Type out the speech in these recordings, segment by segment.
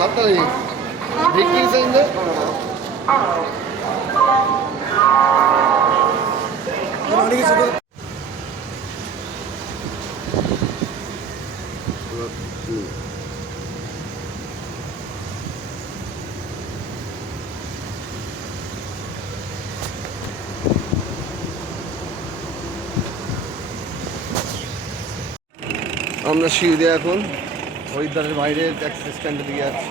হাততালি victory sign দে। আমরা সিঁড়ি দিয়ে এখন হরিদ্বারের বাইরে ট্যাক্সি স্ট্যান্ডে দিকে যাচ্ছি।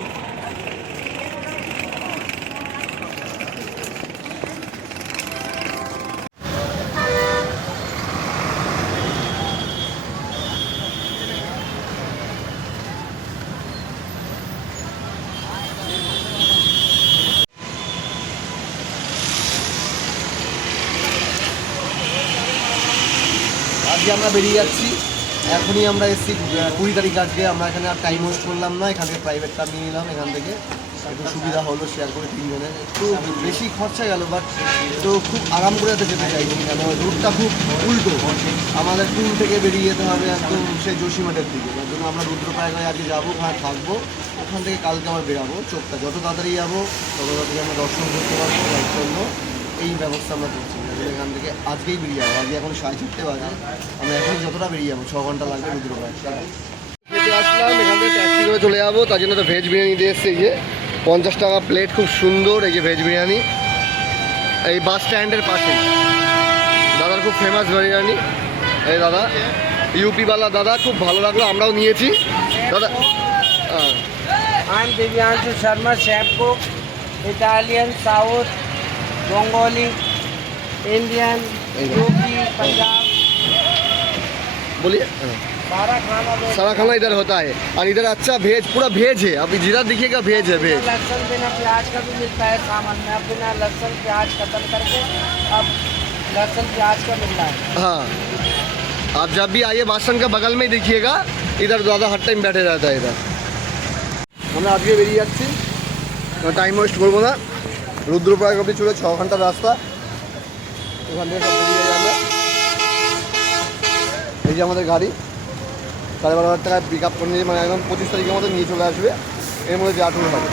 আজকে আমরা বেরিয়ে যাচ্ছি, এখনই আমরা এসেছি 20 তারিখ। আজকে আমরা এখানে আর টাইম ওয়েস্ট করলাম না, এখান থেকে প্রাইভেট কার নিয়ে নিলাম। এখান থেকে একটু সুবিধা হলো, শেয়ার করে 3 জনের। একটু বেশি খরচা গেল, বাট তো খুব আরাম করে যেতে চাইছি, কেন রুটটা খুব উল্টো। আমাদের টুল থেকে বেরিয়ে যেতে হবে একদম সেই জসিমাটের দিকে, যার জন্য আমরা রুদ্রপ্রয়াগে আজকে যাবো, ওখানে থাকবো। ওখান থেকে কালকে আবার বেরাবো। চোখটা যত তাড়াতাড়ি যাবো তত তাড়াতাড়ি আমরা দর্শন করতে পারবো, তার জন্য এই ব্যবস্থা আমরা করছি। এখান থেকে আজকেই বেরিয়ে যাবো। আজকে এখন 4:30 বাজে, আমরা এখন যতটা বেরিয়ে যাবো 6 ঘন্টা লাগবে রুদ্রপ্রয়াগ। খেতে আসলাম, এখান থেকে ট্যাক্সি করে চলে যাবো। তার জন্য তো ভেজ বিরিয়ানি দিয়ে এসছে, এই যে 50 টাকা প্লেট, খুব সুন্দর। এই যে ভেজ বিরিয়ানি, এই বাস স্ট্যান্ডের পাশেই দাদার খুব ফেমাস বিরিয়ানি। এই দাদা ইউপিওয়ালা দাদা, খুব ভালো লাগলো, আমরাও নিয়েছি দাদা। I'm Divyanshu Sharma, chef cook, Italian, South, Bengali, Indian, UP, Punjab। बोलिए। सारा खाना इधर होता है, और इधर अच्छा भेज, पूरा भेज है। अभी जीरा दिखिएगा, भेज है, भेज। लहसुन बिना प्याज का भी मिलता है सामान में। अब बिना लहसुन प्याज खत्म करके अब लहसुन प्याज का मिल रहा है। हाँ, आप जब भी आइए बासन का बगल में ही देखिएगा, इधर ज़्यादा हर टाइम बैठे रहता है इधर। আমরা আজকে বেরিয়ে যাচ্ছি, টাইম ওয়েস্ট করবো না। রুদ্রপ্রয়াগ অবধি চলে 6 ঘন্টার রাস্তা, ওখান থেকে সব বেরিয়ে যাবে। এই যে আমাদের গাড়ি 12,500 টাকায় পিক আপ করে নিয়ে, মানে একদম 25 তারিখের মতো নিয়ে চলে আসবে। এর মধ্যে যে আটুর হবে।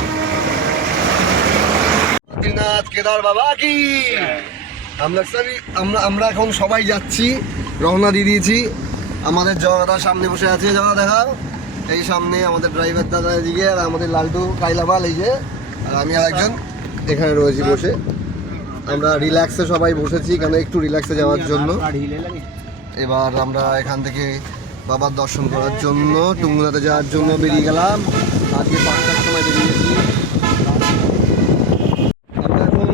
বদ্রীনাথ কেদার বাবা কি আমরা এখন সবাই যাচ্ছি, রওনা দিয়ে দিয়েছি। আমাদের জগদার সামনে বসে আছে, জগা দেখাও। এই সামনে আমাদের ড্রাইভার দাদা এদিকে, আর আমাদের লালটু কাইলাবাল এই যে, আর আমি আর একজন এখানে রয়েছি বসে। আমরা রিল্যাক্সে সবাই বসেছি, কেন একটু রিল্যাক্সে যাওয়ার জন্য। এবার আমরা এখান থেকে বাবার দর্শন করার জন্য টুঙ্গুনাতে যাওয়ার জন্য বেরিয়ে গেলাম। আজকে 5টার সময় বেরিয়েছি। আমরা এখন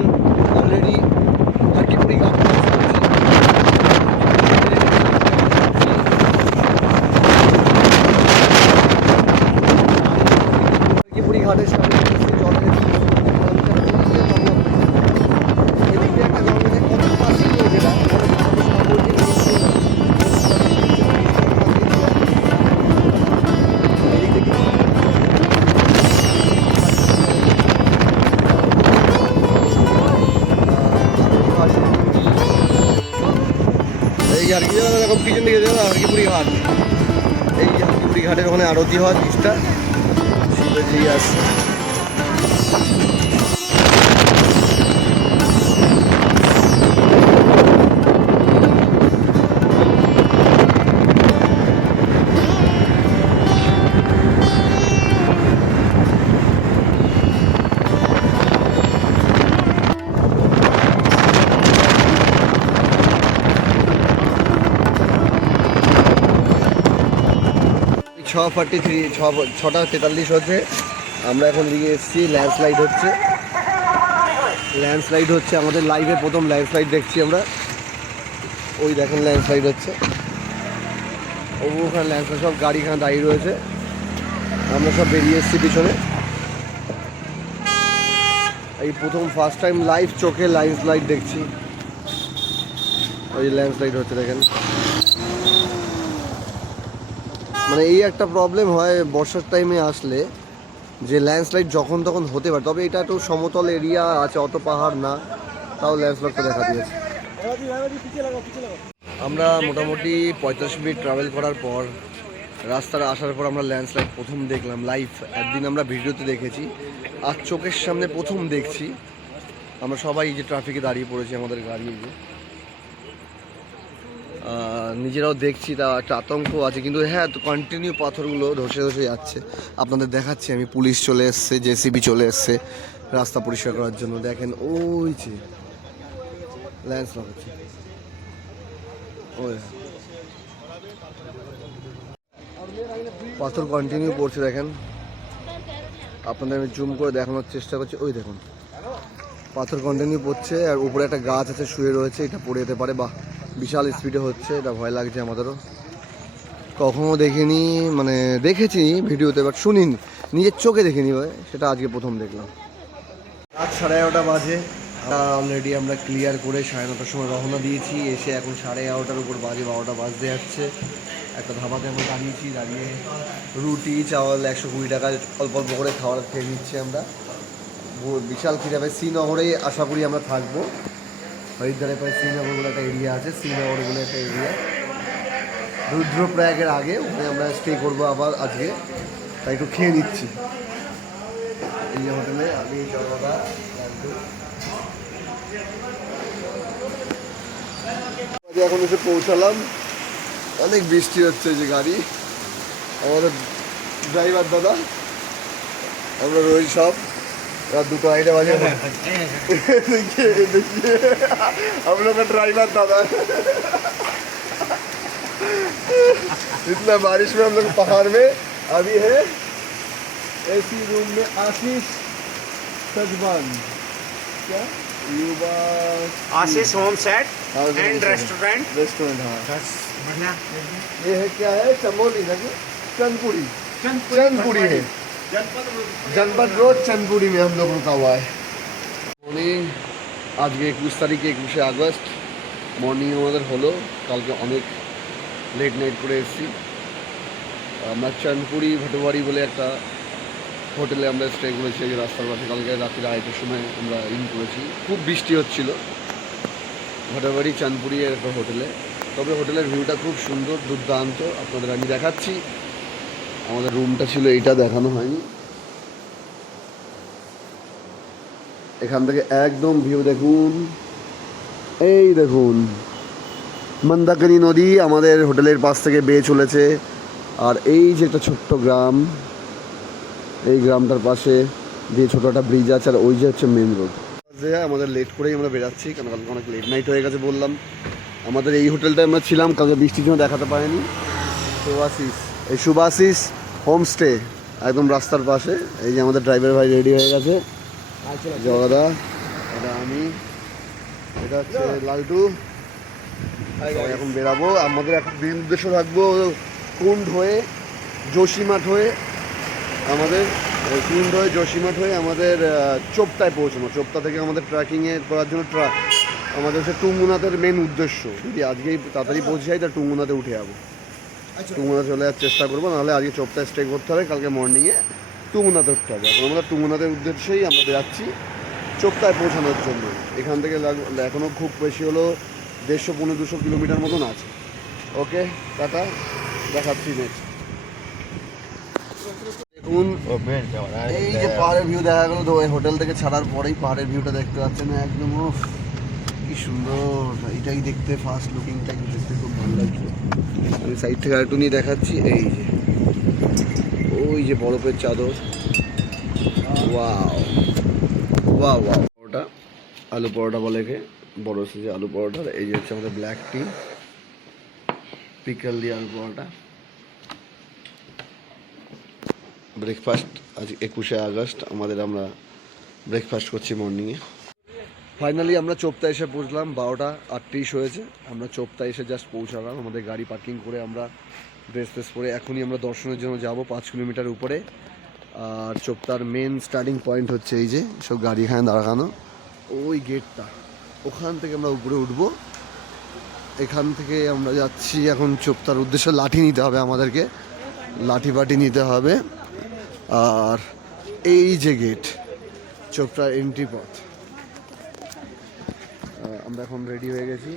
অলরেডি হারকিপুরি ঘাট ঘাটের সামনে জলের এদিকে একটা জঙ্গলে কত পাশে রয়েছে। এই হারকি এরকম পিছন দিকে যাবে হারকিপুরি ঘাট। এই হারকিপুরি ঘাটের ওখানে আরতি হয় 30টা শিবজি আছে। ছটা 43 হচ্ছে। আমরা এখন দিকে এসেছি, ল্যান্ডস্লাইড হচ্ছে আমাদের লাইভে প্রথম ল্যান্ডস্লাইড দেখছি আমরা। ওই দেখেন ল্যান্ডস্লাইড হচ্ছে, ওখানে ল্যান্ডস্লাইড, সব গাড়ি এখানে দাঁড়িয়ে রয়েছে। আমরা সব বেরিয়ে এসেছি পিছনে। এই প্রথম ফার্স্ট টাইম লাইভ চোখে ল্যান্ডস্লাইড দেখছি। ওই ল্যান্ডস্লাইড হচ্ছে দেখেন। মানে এই একটা প্রবলেম হয় বর্ষার টাইমে আসলে, যে ল্যান্ডস্লাইড যখন তখন হতে পারে। তবে এটা একটু সমতল এরিয়া আছে, অত পাহাড় না, তাও ল্যান্ডস্লাইডটা দেখা দিয়েছে। আমরা মোটামুটি 45 মিনিট ট্রাভেল করার পর রাস্তায় আসার পর আমরা ল্যান্ডস্লাইড প্রথম দেখলাম লাইভ। একদিন আমরা ভিডিওতে দেখেছি, আর চোখের সামনে প্রথম দেখছি। আমরা সবাই যে ট্রাফিকে দাঁড়িয়ে পড়েছি আমাদের গাড়ি নিয়ে, নিজেরাও দেখছি, তা একটা আতঙ্ক আছে। কিন্তু হ্যাঁ, তো কন্টিনিউ পাথরগুলো ধসে ধসে যাচ্ছে। আপনাদের দেখাচ্ছি আমি, পুলিশ চলে এসছে, জেসিবি চলে এসছে রাস্তা পরিষ্কার করার জন্য। দেখেন ওই যে ল্যান্ডস্লাইড হচ্ছে, ওই পাথর কন্টিনিউ পড়ছে। দেখেন, আপনাদের আমি জুম করে দেখানোর চেষ্টা করছি। ওই দেখুন, পাথর কন্টিনিউ পড়ছে, আর উপরে একটা গাছ আছে শুয়ে রয়েছে, এটা পড়ে যেতে পারে। বাহ, বিশাল স্পিডে হচ্ছে, এটা ভয় লাগছে আমাদেরও। কখনো দেখিনি, মানে দেখেছি ভিডিওতে, বাট শুনিনি, নিজের চোখে দেখিনি ভাই, সেটা আজকে প্রথম দেখলাম। রাত 11:30 বাজে, অলরেডি আমরা ক্লিয়ার করে 9:30টার সময় রওনা দিয়েছি। এসে এখন 11:30টার উপর বাজে, 12টা বাজতে যাচ্ছে। একটা ধাবাতে আমরা দাঁড়িয়েছি, দাঁড়িয়ে রুটি চাওয়াল 120 টাকায় অল্প অল্প করে খেয়ে নিচ্ছি আমরা। বিশাল খিদে পাই। শ্রীনগরেই আশা করি আমরা থাকবো। হরিদ্বারে প্রায় শ্রীনগর বলে একটা এরিয়া আছে, শ্রীনগর বলে একটা এরিয়া, রুদ্রপ্রয়াগের আগে, ওখানে আমরা স্টে করবো আবার আজকে। তাই একটু খেয়ে নিচ্ছি এই হোটেলে। আমি জগদা এখন এসে পৌঁছালাম। অনেক বৃষ্টি হচ্ছে, যে গাড়ি আমাদের ড্রাইভার দাদা, আমরা রয়েছি সব। रात 2:30 बजे देखिए हम लोग का ड्राइवर दादा। इतना बारिश में हम लोग पहाड़ में अभी है। एसी रूम में आशीष सजवान, क्या युवा आशीष होम सेट एंड रेस्टोरेंट। हाँ, बढ़िया। ये है क्या है, चमोली ना, चंदपुरी। चंदपुरी है, जनपद रोड चंदपुरी में हम लोग रुका हुआ है। मॉर्निंग आज के 21 तारीख 21 আগস্ট মর্নিং আমাদের হলো। কালকে অনেক লেট নাইট করে এসেছি। আমরা চাঁদপুরি ভটবাড়ি বলে একটা হোটেলে আমরা স্টে করেছি, এই রাস্তার পাশে। কালকে রাত্রি 2:30টার সময় আমরা ইন করেছি। খুব বৃষ্টি হচ্ছিল। ভটবাড়ি চাঁদপুরি একটা হোটেলে, তবে হোটেলের ভিউটা খুব সুন্দর, দুর্দান্ত। আপনাদের আমি দেখাচ্ছি। আমাদের রুমটা ছিল এইটা, দেখানো হয়নি। এখান থেকে একদম ভিউ দেখুন, এই দেখুন মন্দাকিনী নদী আমাদের হোটেলের পাশ থেকে বেয়ে চলেছে। আর এই যে একটা ছোট্ট গ্রাম, এই গ্রামটার পাশে দিয়ে ছোটো একটা ব্রিজ আছে, আর ওই যে হচ্ছে মেন রোড। আমাদের লেট করেই আমরা বেরাচ্ছি, কারণ কালকে অনেক লেট নাইট হয়ে গেছে বললাম। আমাদের এই হোটেলটায় আমরা ছিলাম, কালকে বৃষ্টির জন্য দেখাতে পারিনি। সুভাশিস, এই সুভাশিস হোমস্টে একদম রাস্তার পাশে। এই যে আমাদের ড্রাইভার ভাই রেডি হয়ে গেছে, জগদা, এটা আমি, এটা হচ্ছে লালটু। এখন বেরাবো। আমাদের এখন মেন উদ্দেশ্য থাকবো কুন্ড হয়ে যোশীমাঠ হয়ে, আমাদের কুন্ড হয়ে যোশীমাঠ হয়ে আমাদের চোপতায় পৌঁছানো। চোপতা থেকে আমাদের ট্রেকিংয়ে করার জন্য আমাদের হচ্ছে টুঙ্গুনাথের মেন উদ্দেশ্য। যদি আজকেই তাড়াতাড়ি পৌঁছে যাই, তাহলে টুঙ্গুনাথে উঠে যাবো। টুঙ্গুনাথ চলে যাওয়ার চেষ্টা করবো, নাহলে আজকে চোপতায় স্টে করতে হবে, কালকে মর্নিংয়ে টুঙ্গুনাথে উঠতে হবে। এখন আমরা টুঙ্গুনাথের উদ্দেশ্যেই আমরা যাচ্ছি চোপতায় পৌঁছানোর জন্য। এখান থেকে এখনও খুব বেশি হলো 150-200 কিলোমিটার মতন আছে। ওকে, টাটা, দেখাচ্ছি নেক্সট। দেখুন এই যে পাহাড়ের ভিউ দেখা গেলো, তো ওই হোটেল থেকে ছাড়ার পরেই পাহাড়ের ভিউটা দেখতে পাচ্ছেন একদম। কি সুন্দর, এটাই দেখতে, ফার্স্ট লুকিংটা দেখতে খুব ভালো লাগছে। আমি সাইড থেকে আরেকটু নিয়ে দেখাচ্ছি। এই যে ওই যে বরফের চাদর, ওয়াও ওয়াও ওয়াও। ওটা আলু পরোটা বলে, বড় সাইজে আলু পরোটা। এই যে হচ্ছে আমাদের ব্ল্যাক টি, পিকল দিয়ে আলু পরোটা। ব্রেকফাস্ট আজ 21 আগস্ট আমাদের, আমরা ব্রেকফাস্ট করছি মর্নিংয়ে। ফাইনালি আমরা চোপতায় এসে পৌঁছলাম। 12:38 হয়েছে। আমরা চোপতায় এসে জাস্ট পৌঁছালাম। আমাদের গাড়ি পার্কিং করে আমরা ড্রেস ট্রেস পরে এখনই আমরা দর্শনের জন্য যাব 5 কিলোমিটার উপরে। আর চোপতার মেন স্টার্টিং পয়েন্ট হচ্ছে এই যে সব গাড়ি এখানে দাঁড়ানো, ওই গেটটা, ওখান থেকে আমরা উপরে উঠবো। এখান থেকে আমরা যাচ্ছি এখন চোপতার উদ্দেশ্যে। লাঠি নিতে হবে আমাদেরকে, লাঠি বাটি নিতে হবে। আর এই যে গেট, চোপতার এন্ট্রি পথ। আমরা এখন রেডি হয়ে গেছি।